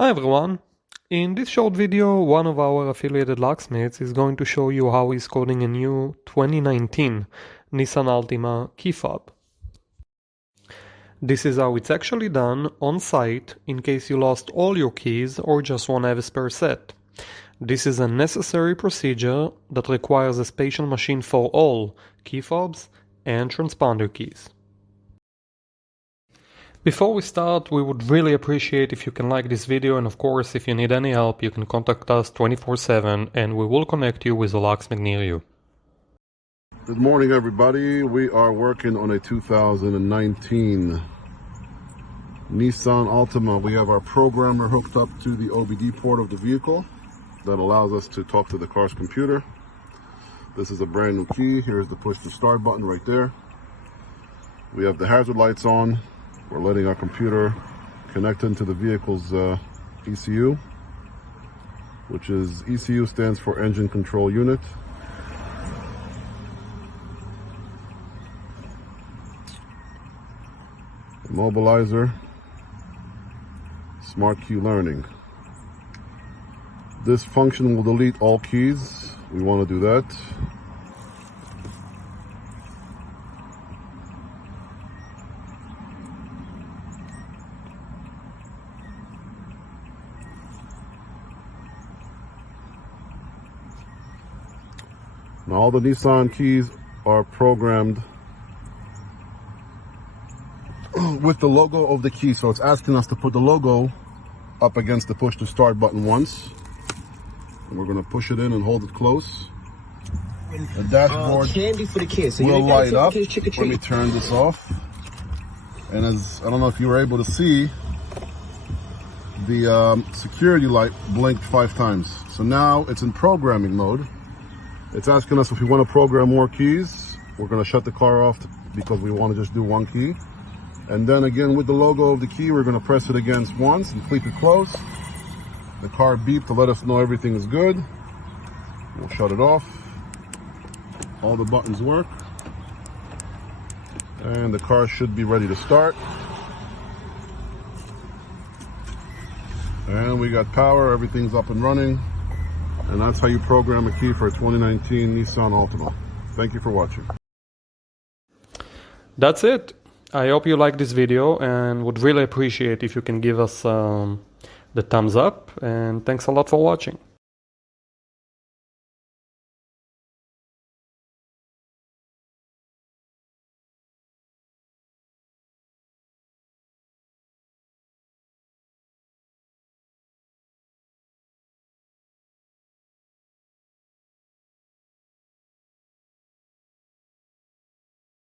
Hi everyone! In this short video, one of our affiliated locksmiths is going to show you how he's coding a new 2019 Nissan Altima key fob. This is how it's actually done on site in case you lost all your keys or just want to have a spare set. This is a necessary procedure that requires a special machine for all key fobs and transponder keys. Before we start, we would really appreciate if you can like this video, and of course, if you need any help, you can contact us 24/7 and we will connect you with a locksmith near you. Good morning, everybody. We are working on a 2019 Nissan Altima. We have our programmer hooked up to the OBD port of the vehicle that allows us to talk to the car's computer. This is a brand new key. Here's the push to start button right there. We have the hazard lights on. We're letting our computer connect into the vehicle's ECU, which is ECU stands for Engine Control Unit. Immobilizer, Smart Key Learning. This function will delete all keys. We want to do that. Now all the Nissan keys are programmed with the logo of the key, so it's asking us to put the logo up against the push to start button once, and we're going to push it in and hold it close. The dashboard candy for the kids. So will light up. Let me turn this off, and as I don't know if you were able to see, the security light blinked 5 times. So now it's in programming mode. It's asking us if we want to program more keys. We're going to shut the car off because we want to just do one key. And then again, with the logo of the key, we're going to press it against once and keep it close. The car beep to let us know everything is good. We'll shut it off. All the buttons work. And the car should be ready to start. And we got power, everything's up and running. And that's how you program a key for a 2019 Nissan Altima. Thank you for watching. That's it. I hope you like this video and would really appreciate if you can give us the thumbs up, and thanks a lot for watching.